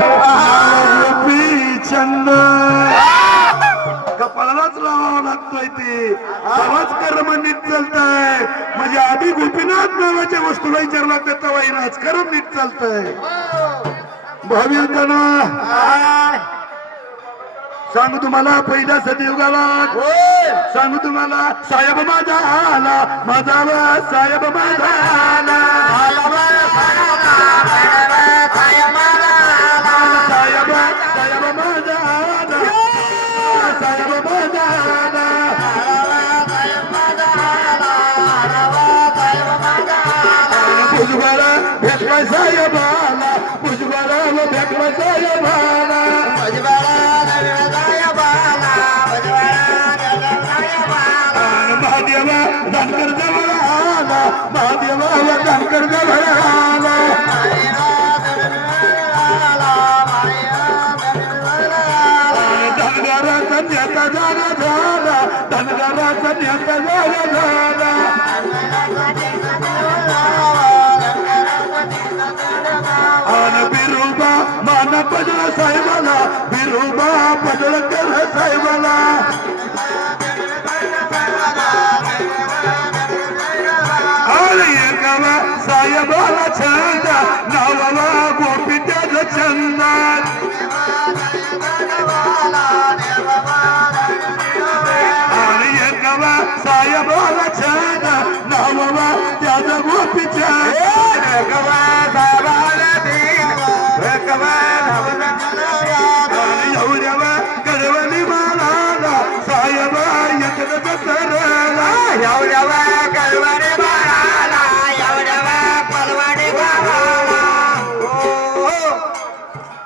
गोपी छंद कपाळालाच लावावं लागतोय ते आवाज कर्म नीट चालतंय म्हणजे आधी गोपीनाथ नावाच्या वस्तूला विचारला तर तेव्हा राजकारण नीट चालतंय भाविकांना सांगू तुम्हाला पहिल्या सतयुगाला सांगू तुम्हाला साहेब माझा आला माझा साहेब माझा आला साहेब माझा आला साहेब माझा आला भुजबळा भेटला साहेबाला भुजबळा भेटला साहेबाला महादेवा धनकर जवळ आला महादेवाला धनकर जवळ आला धनगराचा नेता जागा झाला धनगराचा नेता जागा झाला आणि बिरुबा माना पडला साहेबाला बिरुबा पडळकर साहेबाला साहेबाला छंद नावाला गोपीत्याचा छंद आणि एकावा साहेबाला छंद नावाला त्याचा गोपीच्या